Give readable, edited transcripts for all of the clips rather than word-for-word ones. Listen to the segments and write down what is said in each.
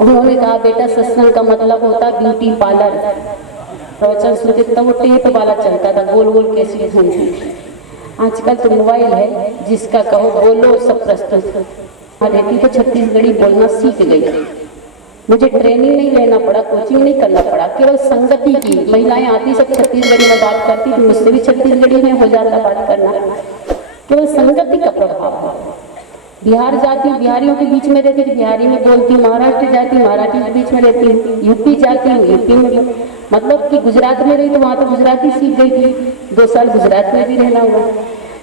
उन्होंने कहा बेटा सत्संग का मतलब होता ब्यूटी पार्लर। प्रवचन सुनते तब वो टेप वाला चलता था, गोल गोल कैसे घूमती थी। आजकल तो मोबाइल है, जिसका कहो बोलो सब प्रस्तुत। रहती तो छत्तीसगढ़ी बोलना सीख गई। मुझे ट्रेनिंग नहीं लेना पड़ा, कोचिंग नहीं करना पड़ा, केवल संगति की। महिलाएं आती सब छत्तीसगढ़ी में बात करती थी, मुझसे भी छत्तीसगढ़ी में हो जाता बात करना। केवल संगति का प्रभाव है। बिहार जाती हूँ, बिहारियों के बीच में रहती थी, बिहारी में बोलती हूँ। महाराष्ट्र जाती हूँ, मराठी के बीच में रहती हूँ। यूपी जाती हूँ, यूपी में, मतलब कि गुजरात में रही तो वहाँ तो गुजराती सीख गई थी। 2 साल गुजरात में भी रहना हुआ।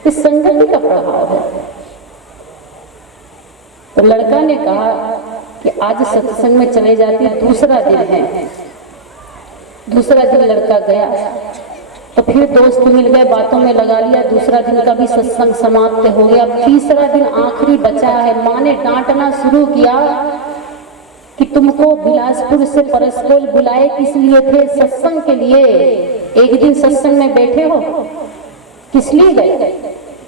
इस संगति का प्रभाव है। तो लड़का ने कहा कि आज सत्संग में चले जाती, दूसरा दिन है। दूसरा दिन लड़का गया तो फिर दोस्त मिल गए, बातों में लगा लिया। दूसरा दिन का भी सत्संग समाप्त हो गया। तीसरा दिन आखिरी बचा है। माँ ने डांटना शुरू किया कि तुमको बिलासपुर से परसपोल बुलाए किस लिए थे? सत्संग के लिए। एक दिन सत्संग में बैठे हो, किस लिए गए?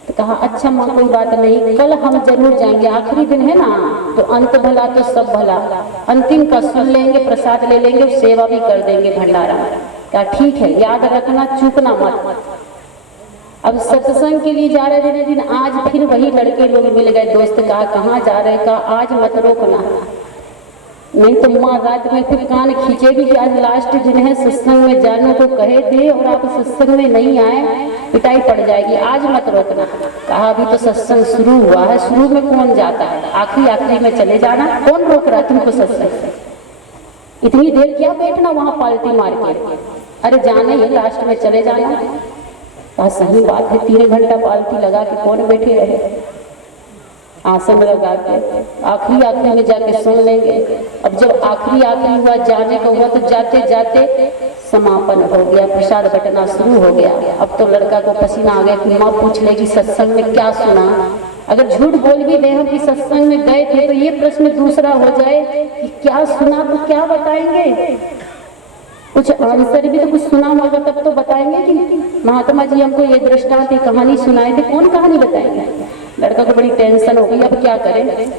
तो कहा अच्छा माँ कोई बात नहीं, कल हम जरूर जाएंगे। आखिरी दिन है ना, तो अंत भला तो सब भला। अंतिम का सुन लेंगे, प्रसाद ले लेंगे, सेवा भी कर देंगे भंडारा। कहा ठीक है, याद रखना, चूकना मत। अब सत्संग के लिए जा रहे थे दिन, आज फिर वही लड़के लोग मिल गए। दोस्त कहा कहाँ जा रहे? कहा आज मत रोकना, नहीं तो माँ रात में फिर कान खींचेगी कि आज लास्ट दिन है, सत्संग में जाने को कहे थे और आप सत्संग में नहीं आए, पिटाई पड़ जाएगी। आज मत रोकना। कहा अभी तो सत्संग शुरू हुआ है, शुरू में कौन जाता है? आखिरी में चले जाना। कौन रोक रहा तुमको सत्संग? इतनी देर क्या बैठना वहां पाल्टी मार के? अरे जाने ही, लास्ट में चले जाना। कहा सही बात है, 3 घंटा पाल्टी लगा के कौन बैठे रहे? आसन लगा के आखिरी में जाके सुन लेंगे। अब जब आखिरी हुआ, जाने का हुआ, तो जाते जाते समापन हो गया, प्रसाद बटना शुरू हो गया। अब तो लड़का को पसीना आ गया कि माँ पूछ लेगी सत्संग में क्या सुना। अगर झूठ बोल भी दे हम कि सत्संग में गए थे, तो ये प्रश्न दूसरा हो जाए कि क्या सुना, तो क्या बताएंगे? कुछ आंसर भी तो कुछ सुना होगा तब तो बताएंगे कि महात्मा जी हमको ये दृष्टांत कहानी सुनाए थे। कौन कहानी बताएंगे? लड़का को बड़ी टेंशन हो गई, अब क्या करें?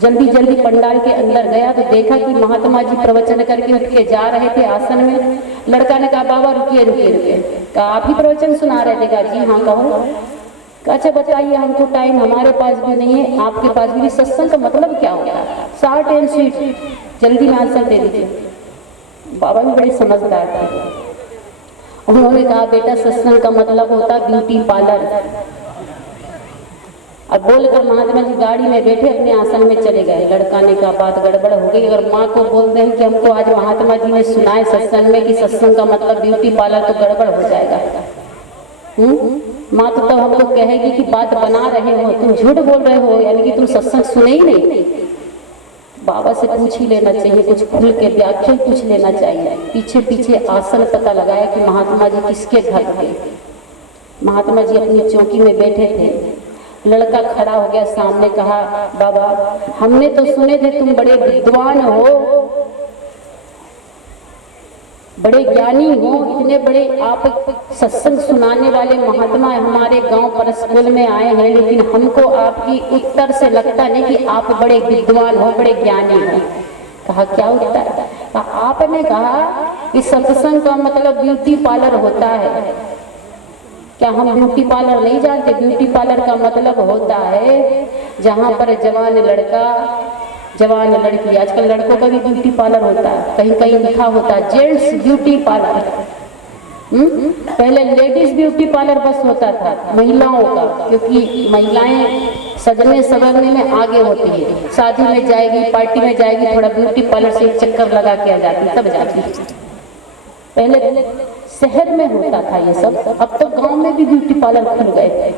जल्दी जल्दी पंडाल के अंदर गया तो देखा कि महात्मा जी प्रवचन करके उठ के जा रहे थे आसन में। लड़का ने कहा बाबा रुकिए रुकिए रुकिए। कहा आप ही प्रवचन सुना रहे थे? कहा जी हाँ कहो। अच्छा बताइए, हमको टाइम हमारे पास भी नहीं है, आपके पास भी। सत्संग का मतलब क्या होता है? शॉर्ट एंड स्वीट, जल्दी में आंसर दे दीजिए। बाबा भी बड़े समझदार थे। उन्होंने कहा बेटा सत्संग का मतलब होता ब्यूटी पार्लर। अब बोलकर महात्मा जी गाड़ी में बैठे अपने आसन में चले गए। लड़का ने कहा बात गड़बड़ हो गई। अगर माँ को बोल दें कि हमको आज महात्मा जी ने सुनाए सत्संग में कि सत्संग का मतलब ब्यूटी पार्लर, तो गड़बड़ हो जाएगा। माँ तो तब हमको कहेगी कि बात बना रहे हो, तुम झूठ बोल रहे हो, यानी कि तुम सत्संग सुने ही नहीं। बाबा से पूछ ही लेना चाहिए, कुछ खुल के व्याख्या पूछ लेना चाहिए। पीछे पीछे आसन पता लगाया कि महात्मा जी किसके घर थे। महात्मा जी अपनी चौकी में बैठे थे। लड़का खड़ा हो गया सामने, कहा बाबा हमने तो सुने थे तुम बड़े विद्वान हो, बड़े ज्ञानी हो, इतने बड़े आप सत्संग सुनाने वाले महात्मा हमारे गांव परसपुल में आए हैं, लेकिन हमको आपकी उत्तर से लगता नहीं कि आप बड़े विद्वान हो, बड़े ज्ञानी हो। कहा क्या उत्तर? कहा आपने कहा कि सत्संग का मतलब ब्यूटी पार्लर होता है। क्या हम ब्यूटी पार्लर नहीं जानते? ब्यूटी पार्लर का मतलब होता है जहाँ पर जवान लड़का जवान लड़की, आजकल लड़कों का भी ब्यूटी पार्लर होता है, कहीं कहीं लिखा होता है जेंट्स ब्यूटी पार्लर। पहले लेडीज ब्यूटी पार्लर बस होता था महिलाओं का, क्योंकि महिलाएं सजने संवरने में आगे होती है। शादी में जाएगी, पार्टी में जाएगी, थोड़ा ब्यूटी पार्लर से एक चक्कर लगा के आ जाती, तब जाती। पहले शहर में होता था ये सब, अब तो गांव में भी ब्यूटी पार्लर खुल गए,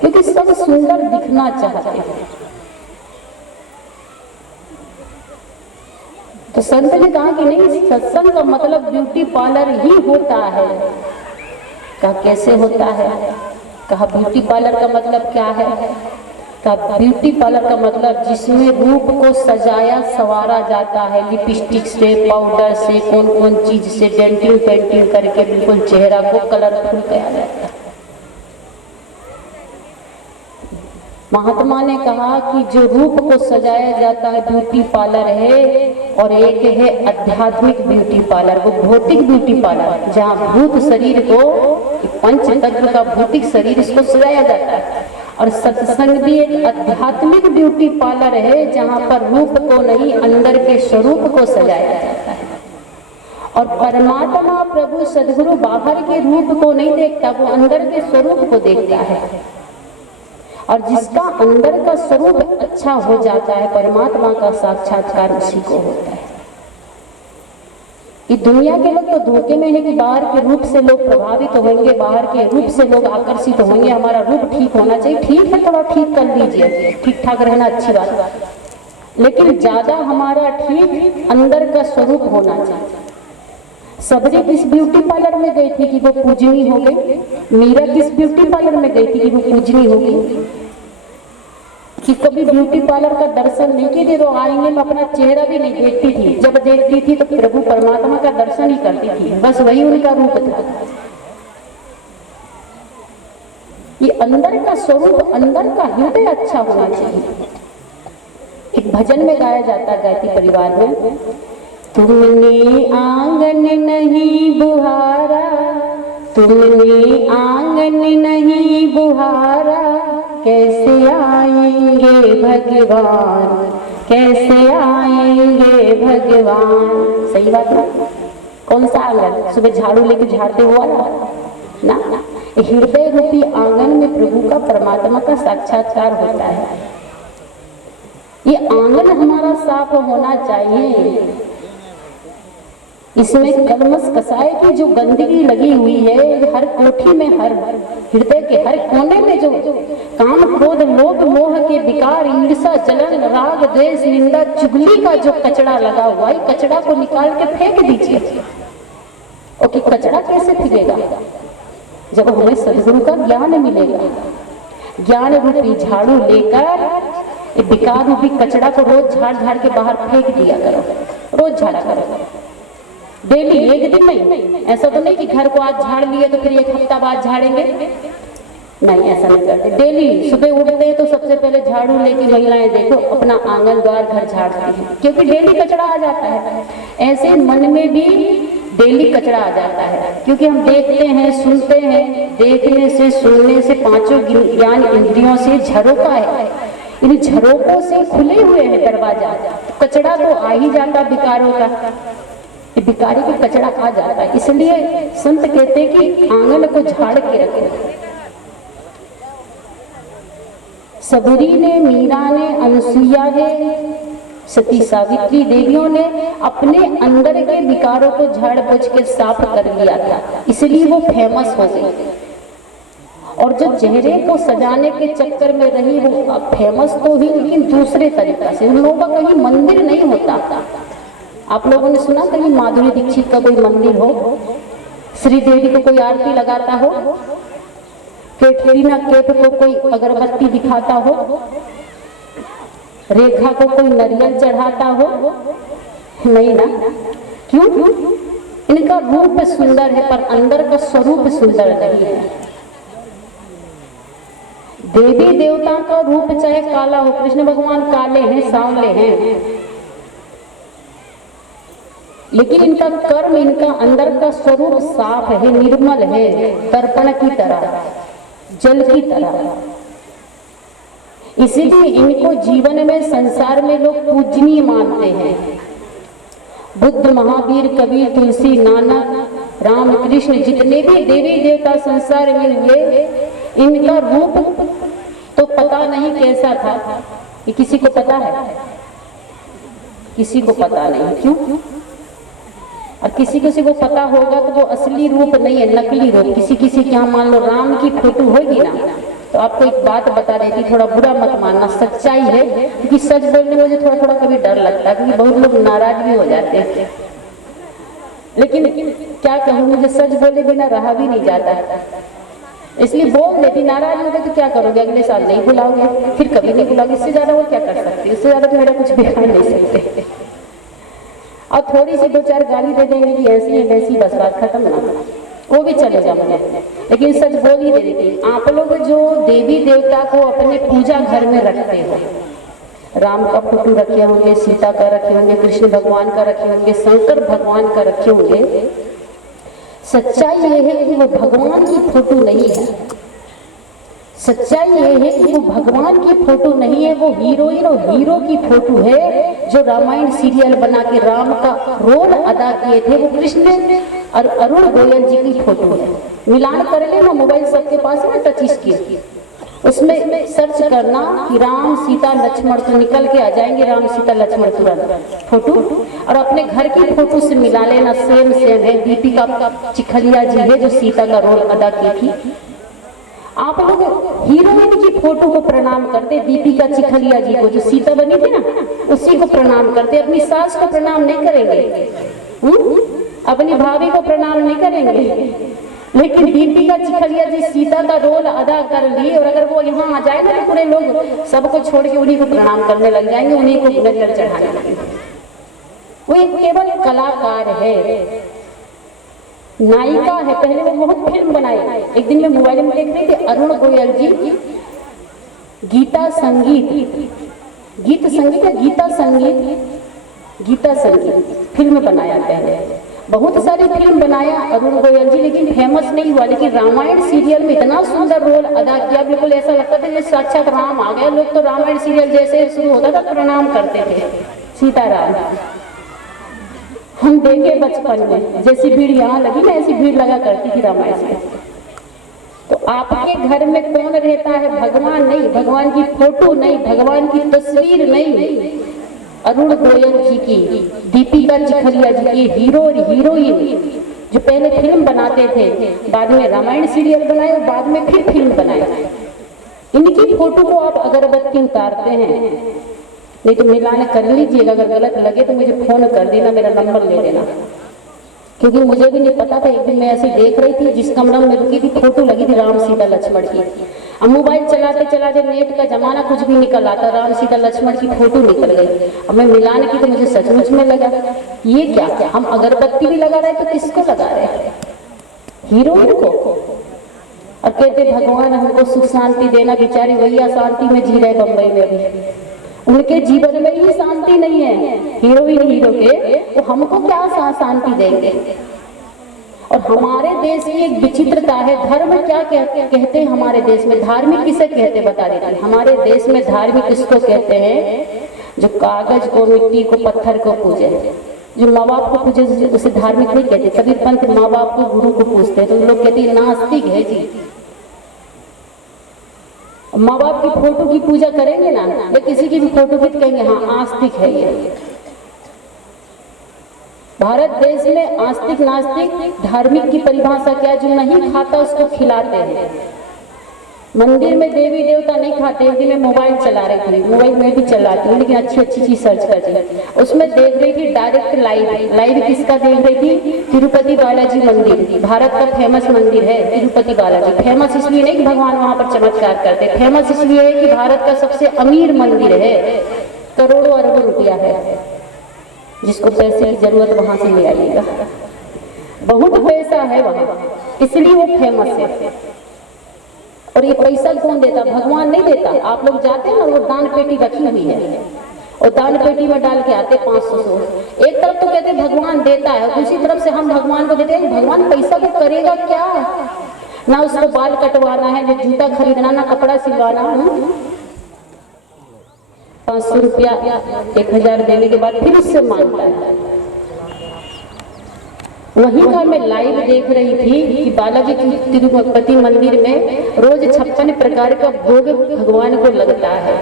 क्योंकि सब सुंदर दिखना चाहते हैं। तो संत ने कहा कि नहीं, सत्संग का मतलब ब्यूटी पार्लर ही होता है। कहा कैसे होता है? कहा ब्यूटी पार्लर का मतलब क्या है? कहा ब्यूटी पार्लर का मतलब जिसमें रूप को सजाया संवारा जाता है, लिपस्टिक से, पाउडर से, कौन कौन चीज से डेंटिंग पेंटिंग करके बिल्कुल चेहरा को कलरफुल किया जाता है। महात्मा ने कहा कि जो रूप को सजाया जाता है ब्यूटी पार्लर है, और एक है आध्यात्मिक ब्यूटी पार्लर, वो भौतिक ब्यूटी पार्लर, जहाँ भूत शरीर को, पंच तत्व का भौतिक शरीर इसको सजाया जाता है। और सत्संग भी एक आध्यात्मिक ब्यूटी पार्लर है, जहाँ पर रूप को नहीं, अंदर के स्वरूप को सजाया जाता है। और परमात्मा प्रभु सद्गुरु बाहर के रूप को नहीं देखता, वो अंदर के स्वरूप को देखता है। और जिसका अंदर का स्वरूप अच्छा हो जाता है, परमात्मा का साक्षात्कार उसी को होता है। ये दुनिया के लोग तो धोखे में है कि बाहर के रूप से लोग प्रभावित होंगे, बाहर के रूप से लोग आकर्षित होंगे, हमारा रूप ठीक होना चाहिए। ठीक है, थोड़ा ठीक कर लीजिए, ठीक ठाक रहना अच्छी बात है, लेकिन ज्यादा हमारा ठीक अंदर का स्वरूप होना चाहिए। सबरी किस ब्यूटी पार्लर में गई थी कि वो पूजनी हो गई? मीरा किस ब्यूटी पार्लर में गई थी कि वो पूजनी हो गई? कि कभी ब्यूटी पार्लर का दर्शन नहीं किए थे तो आईने में अपना चेहरा भी नहीं देखती थी, जब देखती थी तो प्रभु परमात्मा का दर्शन ही करती थी, बस वही उनका रूप था। ये अंदर का स्वरूप, अंदर का हृदय अच्छा होना चाहिए। एक भजन में गाया जाता गायत्री परिवार में, तुमने आंगन नहीं बुहारा, तुमने आंगन नहीं बुहारा, कैसे आएंगे भगवान, कैसे आएंगे भगवान। सही बात है। कौन सा आंगन? सुबह झाड़ू लेके झाड़ते हुआ ना, हृदय रूपी आंगन में प्रभु का, परमात्मा का साक्षात्कार होता है। ये आंगन हमारा साफ होना चाहिए। इसमें कलमस कसाय की जो गंदगी लगी हुई है, हर कोठी में, हर हृदय के हर कोने में जो काम क्रोध लोभ मोह के विकार, ईर्ष्या जलन राग द्वेष निंदा चुगली का जो कचरा लगा हुआ है, कचरा को निकाल के फेंक दीजिए। और कि कचरा कैसे फेंकेगा? जब हमें सद्गुरु का ज्ञान मिलेगा। ज्ञान रूपी झाड़ू लेकर विकार रूपी कचरा को रोज झाड़ झाड़ के बाहर फेंक दिया करो, रोज झाड़ा करो, डेली, एक दिन नहीं। ऐसा तो नहीं कि घर को आज झाड़ लिए तो फिर एक हफ्ता बाद झाड़ेंगे, नहीं, ऐसा नहीं करते। डेली सुबह उठते हैं तो सबसे पहले झाड़ू लेके महिलाएं देखो अपना आंगन द्वार घर झाड़ती हैं, क्योंकि डेली कचरा आ जाता है। ऐसे मन में भी डेली कचरा आ जाता है, क्योंकि हम देखते हैं, सुनते हैं, देखने से, सुनने से, पांचों ज्ञान इंद्रियों से झरोका है, इन झरोकों से खुले हुए हैं दरवाजा, कचरा तो आ ही जाता विकारों का, विकारी का कचरा आ जाता है। इसलिए संत कहते हैं कि आंगन को झाड़ के रखो। सबरी ने, मीरा ने, अनसुईया ने, सती सावित्री देवियों ने अपने अंदर के विकारों को झाड़ पोंछ के साफ कर लिया था, इसलिए वो फेमस हो गई। और जो चेहरे को सजाने के चक्कर में रही, वो फेमस तो हुई, लेकिन दूसरे तरीके से। उन लोगों का कहीं मंदिर नहीं होता। आप लोगों ने सुना कहीं माधुरी दीक्षित का कोई मंदिर हो, श्रीदेवी को कोई आरती लगाता हो, कैटरीना कैफ को कोई अगरबत्ती दिखाता हो, रेखा को कोई नारियल चढ़ाता हो? नहीं ना। क्यों? इनका रूप सुंदर है पर अंदर का स्वरूप सुंदर नहीं है। देवी देवता का रूप चाहे काला हो, कृष्ण भगवान काले हैं, सांवले हैं, लेकिन इनका कर्म, इनका अंदर का स्वरूप साफ है, निर्मल है, दर्पण की तरह, जल की तरह। इसीलिए इनको जीवन में, संसार में लोग पूजनीय मानते हैं। बुद्ध, महावीर, कबीर, तुलसी, नानक, राम, कृष्ण, जितने भी देवी देवता संसार में हुए, इनका रूप तो पता नहीं कैसा था। ये किसी को पता है? किसी को पता नहीं। क्यों? और किसी किसी को पता होगा तो वो असली रूप नहीं है, नकली रूप। किसी किसी के यहाँ मान लो राम की फोटो होगी ना, तो आपको एक बात बता देती, थोड़ा बुरा मत मानना, सच्चाई है, क्योंकि सच बोलने में मुझे थोड़ा थोड़ा कभी डर लगता है, क्योंकि बहुत लोग नाराज भी हो जाते हैं। लेकिन क्या कहूँ, मुझे सच बोले बिना रहा भी नहीं जाता, इसलिए बोल देती। नाराज हो गए तो क्या करोगे? अगले साल नहीं बुलाओगे, फिर कभी नहीं बुलाओगे, इससे ज्यादा वो क्या कर सकती है? इससे ज्यादा तो मेरा कुछ बिगाड़ नहीं सकते। और थोड़ी सी दो चार गाली दे देंगे कि ऐसी है वैसी, बस बात खत्म ना। वो भी चलेगा मुझे, लेकिन सच बोल ही दे रही थी, आप लोग जो देवी देवता को अपने पूजा घर में रखते हो, राम का फोटो रखे होंगे, सीता का रखे होंगे, कृष्ण भगवान का रखे होंगे, शंकर भगवान का रखे होंगे, सच्चाई ये है कि वो भगवान की फोटो नहीं है। सच्चाई ये है कि वो भगवान की फोटो नहीं है, वो हीरोइन और हीरो की फोटो है जो रामायण सीरियल बना के राम का रोल अदा किए थे, वो कृष्ण और अरुण गोयल जी की फोटो है। मिलान कर लेना, मोबाइल सबके पास है ना, टच स्क्रीन, उसमें सर्च करना कि राम सीता लक्ष्मण, तो निकल के आ जाएंगे राम सीता लक्ष्मण तुरंत फोटो, और अपने घर की फोटो से मिला लेना, सेम है। दीपिका चिखलिया जी है जो सीता का रोल अदा की थी। आप लोग हीरोइन की फोटो को प्रणाम करते, दीपिका चिखलिया जी को जो सीता बनी थी ना, उसी को प्रणाम करते, अपनी सास को प्रणाम नहीं करेंगे, अपनी भाभी को प्रणाम नहीं करेंगे, लेकिन दीपिका चिखलिया जी सीता का रोल अदा कर ली, और अगर वो यहाँ आ जाए ना तो पूरे लोग सबको छोड़ के उन्हीं को प्रणाम करने लग जाएंगे, उन्हीं को नजर चढ़ाने लगेंगे। वो एक केवल कलाकार है, नायिका है। पहले वो बहुत फिल्म बनाए, एक दिन मैं मोबाइल में देख रही थी, अरुण गोयल जी गीता संगीत फिल्म बनाया, पहले बहुत सारी फिल्म बनाया अरुण गोयल जी, लेकिन फेमस नहीं हुआ। लेकिन रामायण सीरियल में इतना सुंदर रोल अदा किया, बिल्कुल ऐसा लगता था जैसे साक्षात राम आ गए। लोग तो रामायण सीरियल जैसे शुरू होता था प्रणाम करते थे, सीताराम। हम देखे बचपन में, जैसी भीड़ यहाँ लगी ना, ऐसी भीड़ लगा करती थी रामायण में। तो आपके घर में कौन रहता है? भगवान नहीं, भगवान की फोटो नहीं, भगवान की तस्वीर नहीं, अरुण गोयल जी की, दीपिका चिखलिया जी की हीरो और हीरोइन जो पहले फिल्म बनाते थे, बाद में रामायण सीरियल बनाए और बाद में फिर फिल्म बनाए, इनकी फोटो को आप अगरबत्ती उतारते हैं। नहीं तो मिलान कर लीजिएगा, अगर गलत लगे तो मुझे फोन कर देना, मेरा नंबर ले लेना, क्योंकि मुझे भी नहीं पता था। एक दिन मैं ऐसे देख रही थी, जिस कमरा में रुकी थी फोटो लगी थी राम सीता लक्ष्मण की। अब मोबाइल चलाते चलाते नेट का जमाना, कुछ भी निकल आता, राम सीता लक्ष्मण की फोटो निकल गई। अब मैं मिलान की तो मुझे सचमुच में लगा ये क्या, हम अगरबत्ती भी लगा रहे तो किसको लगा रहे? हीरोइन को। और कहते भगवान हमको सुख शांति देना, बेचारी वही अशांति में जी रहे बम्बई में भी, उनके जीवन में ही शांति नहीं है। हीरोइन हीरो के, वो हमको क्या शांति देंगे? और हमारे देश की एक विचित्रता है, धर्म क्या कहते हैं हमारे देश में? धार्मिक किसे कहते बता देते? हमारे देश में धार्मिक किसको कहते हैं? जो कागज को, मिट्टी को, पत्थर को पूजे, जो माँ बाप को पूजे, उसे धार्मिक नहीं कहते। कबीर पंथ माँ बाप को, गुरु को पूजते हैं तो लोग कहते हैं नास्तिक है जी। माँ बाप की फोटो की पूजा करेंगे ना, या किसी की भी फोटो की, कहेंगे हाँ आस्तिक है ये। भारत देश में आस्तिक नास्तिक धार्मिक की परिभाषा क्या? जो नहीं खाता उसको खिलाते हैं। मंदिर में देवी देवता नहीं खाते। एक दिन मैं मोबाइल चला रही थी, मोबाइल में भी चलाती हूँ लेकिन अच्छी अच्छी चीज सर्च करती, उसमें देख रही थी डायरेक्ट लाइव किसका देख रही थी? तिरुपति बालाजी मंदिर, भारत का फेमस मंदिर है तिरुपति बालाजी। फेमस इसलिए नहीं कि भगवान वहां पर चमत्कार करते, फेमस इसलिए है कि भारत का सबसे अमीर मंदिर है, करोड़ों अरबों रुपया है, जिसको पैसे की जरूरत वहां से ले आइएगा, बहुत पैसा है वहां, इसलिए वो फेमस है। और ये पैसा कौन देता? भगवान नहीं देता। आप लोग जाते हैं ना, वो दान पेटी रखी हुई है और दान पेटी में डाल के आते 500। एक तरफ तो कहते भगवान देता है, दूसरी तरफ से हम भगवान को देते हैं। भगवान पैसा को करेगा क्या? ना उसको बाल कटवाना है, ना जूता खरीदना, ना कपड़ा सिलवाना। 500 रुपया 1000 देने के बाद फिर उससे मांगता है। वहीं का मैं लाइव देख रही थी कि बालाजी तिरुपति मंदिर में रोज 56 प्रकार का भोग भगवान को लगता है।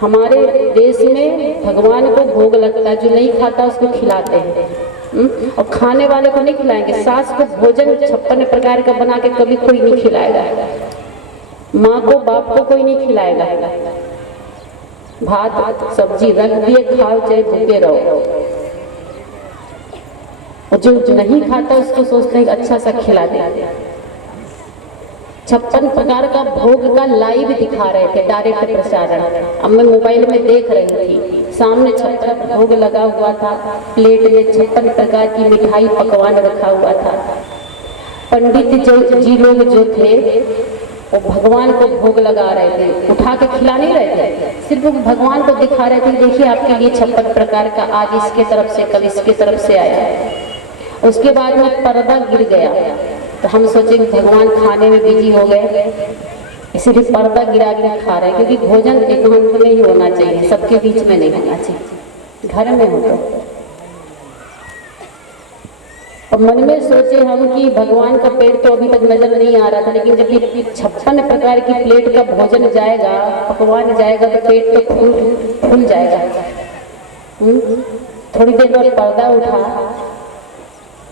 हमारे देश में भगवान को भोग लगता है, जो नहीं खाता उसको खिलाते हैं, और खाने वाले को नहीं खिलाएंगे। सास को भोजन 56 प्रकार का बना के कभी कोई नहीं खिलाएगा, माँ को बाप को कोई नहीं खिलाएगा। भात सब्जी रख दिए, खाओ चाहे भूखे रहो। और जो नहीं खाता उसको सोचते हैं अच्छा सा खिला दे। 56 प्रकार का भोग का लाइव दिखा रहे थे, डायरेक्ट प्रसारण। अब मैं मोबाइल में देख रही थी, सामने 56 भोग लगा हुआ था, प्लेट में 56 प्रकार की मिठाई पकवान रखा हुआ था। पंडित जी लोग जो थे वो भगवान को भोग लगा रहे थे, उठा के खिला नहीं रहे थे, सिर्फ भगवान को दिखा रहे थे, देखिए आपके लिए 56 प्रकार का आज इसके तरफ से, कल इसके तरफ से आया। उसके बाद में पर्दा गिर गया तो हम सोचे कि भगवान खाने में बिजी हो गए, इसीलिए पर्दा गिरा के खा रहे हैं, क्योंकि भोजन एकांत में ही होना चाहिए, सबके बीच में नहीं होना चाहिए, घर में हो तो। और मन में सोचे हम कि भगवान का पेट तो अभी तक नजर नहीं आ रहा था, लेकिन जब ये 56 प्रकार की प्लेट का भोजन जाएगा, पकवान जाएगा, तो पेट तो फूल जाएगा। थोड़ी देर बाद पर्दा उठा,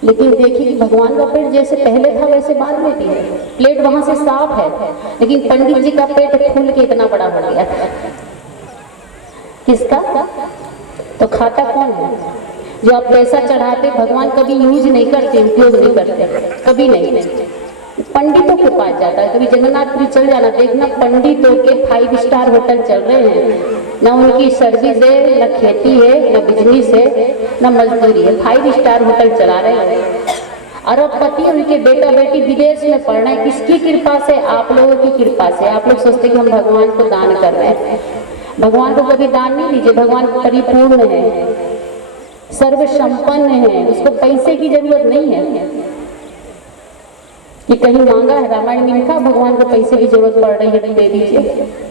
लेकिन देखिए कि भगवान का पेट जैसे पहले था वैसे बाद में भी है, प्लेट वहां से साफ है, लेकिन पंडित जी का पेट फूल के इतना बड़ा हो गया था। किसका? तो खाता कौन है? जो आप पैसा चढ़ाते, भगवान कभी यूज नहीं करते, उपयोग नहीं करते, कभी नहीं। पंडितों के पास जाता है, कभी जगन्नाथपुरी चल जाना, देखना पंडितों के 5 स्टार होटल चल रहे हैं, ना उनकी सर्विस है, न खेती है, न बिजनेस है, न मजदूरी है, 5 स्टार होटल चला रहे हैं। अरबपति उनके बेटा बेटी विदेश में पढ़ रहे हैं, किसकी कृपा से? आप लोगों की कृपा से। आप लोग सोचते कि हम भगवान को दान कर रहे हैं, भगवान को कभी दान नहीं दीजिए, भगवान परिपूर्ण है, सर्व संपन्न है, उसको पैसे की जरूरत नहीं है कि कहीं मांगा है। रामायण में लिखा भगवान को पैसे की जरूरत पड़ रही है तो दे दीजिए,